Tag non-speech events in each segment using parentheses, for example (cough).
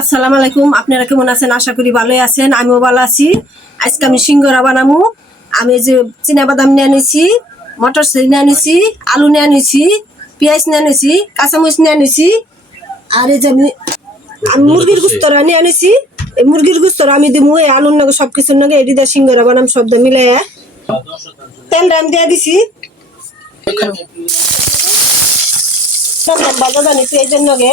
আসসালামু আলাইকুম। আপনারা কেমন আছেন? আশা করি ভালোই আছেন। আমিও ভালো আছি। আজকে আমি সিঙ্গরা বানামু। আমি এই যে চিনা বাদাম নিয়ে আনিছি মটর সিং নিয়ে আনিছি আলু নিয়ে আনিছি পেঁয়াজ নিয়ে আনিছি কাঁচামরিচ নিয়ে আনিছি আর এই যে আমি আমি মুরগির গুস্তরা নিয়ে আনিছি এই মুরগির গুস্তরা আমি দিমু এই আলুর নাগে সব কিছুর নাগে এটি দিয়ে সিঙ্গরা বানাম সব দিয়ে মিলে। তেলটা আমি দিয়ে দিছি। (laughs) বাজা জানি পেঁয়াজের নাগে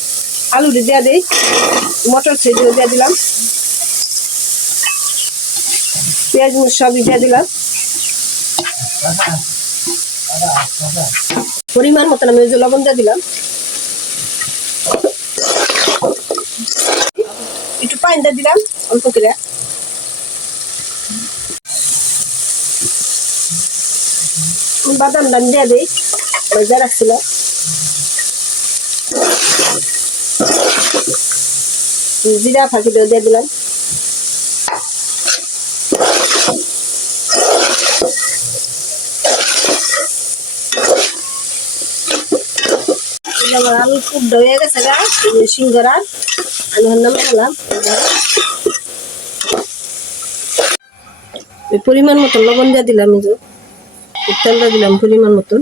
আলু দিয়ে দিই। মটর সেগুলো দিয়ে দিলাম। পেঁয়াজ সবই দিয়ে দিলাম। পরিমাণ মতন আমি লবণ দিয়ে দিলাম। একটু পানি দিয়ে দিলাম, অল্প করে। বাদাম দাম দিয়ে দিই মজা রাখছিল। জিরা ফাঁকি দিয়ে দিলাম। আলু খুব হয়ে গেছে গা সিঙ্গরা আমি হন্নাম খেলাম পরিমাণ মতন লবণ দিয়ে দিলাম তেলটা দিলাম পরিমাণ মতন।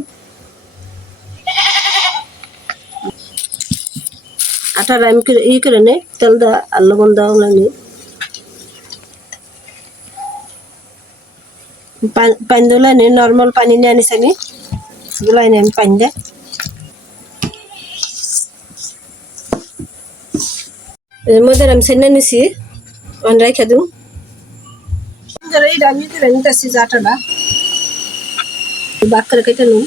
আটার আমি করে ই করে নে তেল দা আর লবণ দেওয়া লাগে পানি দিলাই নে নর্মাল পানি নিয়ে আনিস আমি গুলাই আমি পানি দে। মধ্যে আমি সেনে নিছি। অন রাখা দিও আমি দিলে নিতেছি যে আটাটা বাক করে কেটে নিই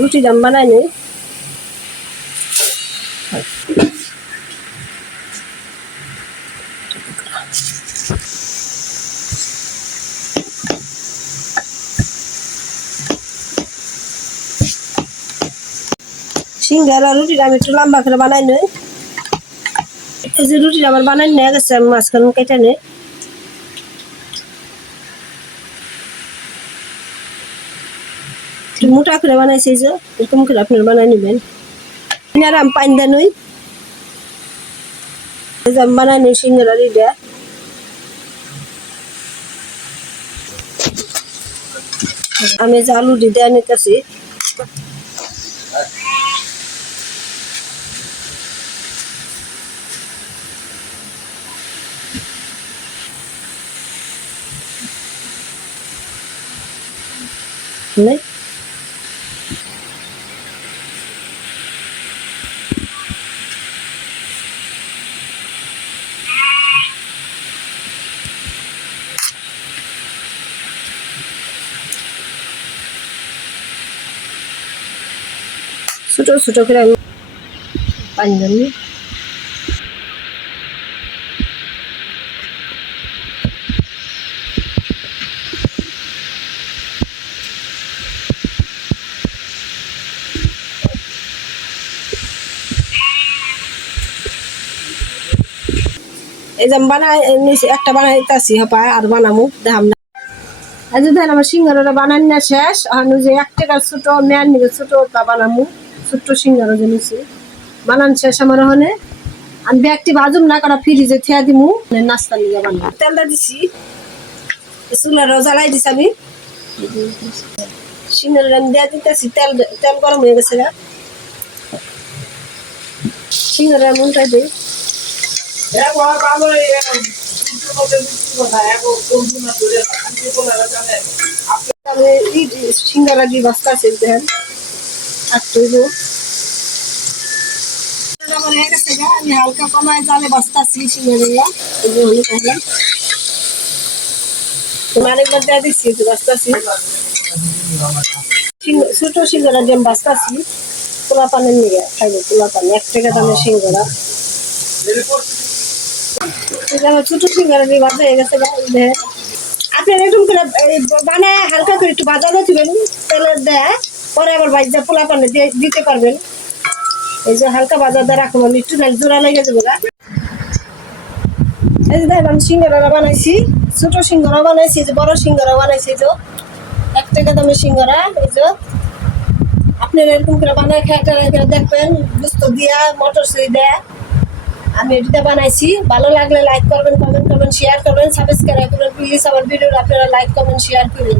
রুটি দাম বানাই নি সিঙ্গারা রুটিটা আমি একটু লম্বা করে বানাই নই। এই যে বানাই নিয়ে গেছে, আমি মাঝখানে কেটে নে একটু মোটা করে বানাইছি যে, এরকম করে আপনারা বানাই নেবেন। আমি পানি দেন ওই বানাই নিই সিঙ্গারা রিডা। আমি যে আলু দিয়ে নিতেছি নেই? ছোট ছোট করে আমি পানি দিই এই যে বানাই একটা বানাইতেছি আর বানামু, দেখাম না। এই যে আমার সিঙ্গারটা বানান না শেষ, আর যে এক টাকার ছোট, মেয়ার নিকে ছোট তা বানামু। ছোট্ট সিঙ্গারা যে নিছি। বানান শেষ আমার ওখানে। আমি ব্যাগটি ভাজুম না কারণ ফ্রিজে থিয়া দিমু। নাস্তা নিয়ে বানাবো। তেলটা দিছি। চুলার জ্বালাই দিছি আমি। সিঙ্গারা আমি দেয়া দিতেছি। তেল তেল গরম হয়ে গেছে গা। সিঙ্গারা আমি উল্টাই দিই। সিঙ্গারা দিয়ে বাস্তা আছে দেখেন। আর ছোট সিঙ্গরা যেমন বাঁচতেছি পোলা পানের নিয়ে খাইবো পোলা পান এক টাকা দামের ছোট সিঙ্গরা দিয়ে হয়ে গেছে গা, এই যে। আপনি এরকম করে বানায় হালকা করে একটু বাজানো দিবেন তেলের দেয়। পরে আবার বাইজা পোলা পানে দিতে পারবেন। এই যে হালকা বাজার দিয়ে রাখুন আমি একটু নাইলে জোড়া লেগে যাব গা। এই যে আমি সিঙ্গরা বানাইছি, ছোট সিঙ্গরা বানাইছি যে বড় সিঙ্গরা বানাইছি যে এক টাকা দামের সিঙ্গরা, এই যে আপনারা এরকম করে বানায় খেয়ে করে দেখবেন গুস্ত দিয়া মটর সই দেয়। আমি এটা বানাইছি, ভালো লাগলে লাইক করবেন কমেন্ট করবেন শেয়ার করবেন সাবস্ক্রাইব করবেন প্লিজ আমার ভিডিও আপনারা লাইক কমেন্ট শেয়ার করবেন